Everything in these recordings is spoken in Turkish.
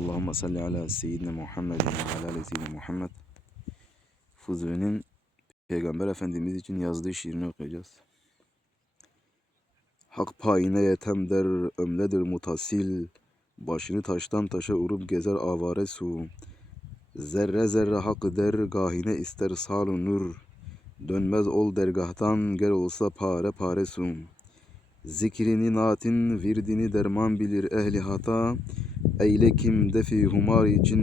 Allahümme salli ala seyyidina Muhammed ve ala ali seyyidina Muhammed. Fuzuli'nin Peygamber Efendimiz için yazdığı şiirini okuyacağız. Hak payine yetem der, ömledir mutasil. Başını taştan taşa vurup gezer avare su. Zerre zerre hak der, gahine ister salu nur. Dönmez ol dergahtan, gel olsa pare pare su. Zikrini natin, virdini derman bilir ehli hata. Eyle kim defi humar için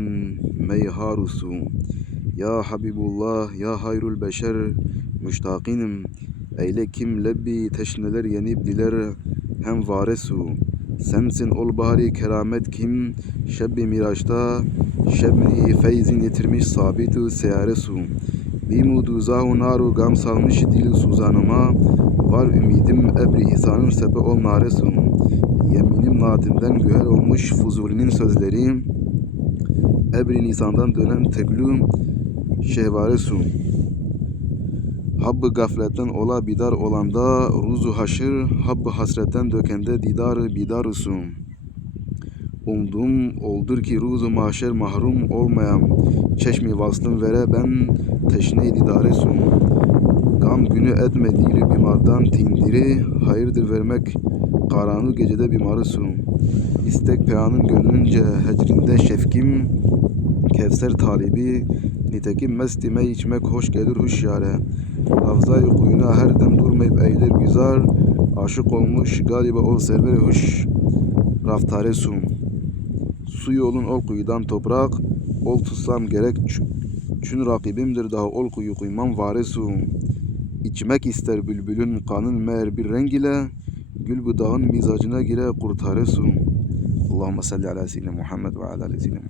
meyharusu. Ya Habibullah, ya hayrul beşer, müştakinim. Eyle kim lebbi teşneler yenip diler hem varesu. Sensin ol bari keramet kim, şebbi miraçta, şebni feyzin getirmiş sabitu seyaresu. Bimudu zahu naru gam salmış dil suzanıma, var ümidim ebri ihsanın sebe ol naresun. Yeminim natimden güher olmuş Fuzuli'nin sözleri, ebri nisandan dönen teglü şehvaresu. Habbı gafletten ola bidar olanda ruzu haşır, habbı hasretten dökende didarı bidarusu. Umdum oldur ki ruzu mahşer mahrum olmayam, çeşmi vaslım vere ben teşne didaresu. Gam günü etme dili bimardan tindiri, hayırdır vermek karanı gecede bimarısu. İstek peyanın gönlünce hecrində şefkim, Kevser talibi, nitekim mestime içmek hoş gelir huşyare. Ravza-i kuyuna her dem durmayıp eyler güzar, aşık olmuş galiba ol server huş, raftare su. Su yolun ol kuyudan toprak, ol tutsam gerek çün rakibimdir daha ol kuyu kuymam vare su. İçmek ister bülbülün kanın meğer bir renk ile, gül budağın mizacına gire kurtare su. Allahümme salli ala seyyidina Muhammed ve ala seyyidina Muhammed.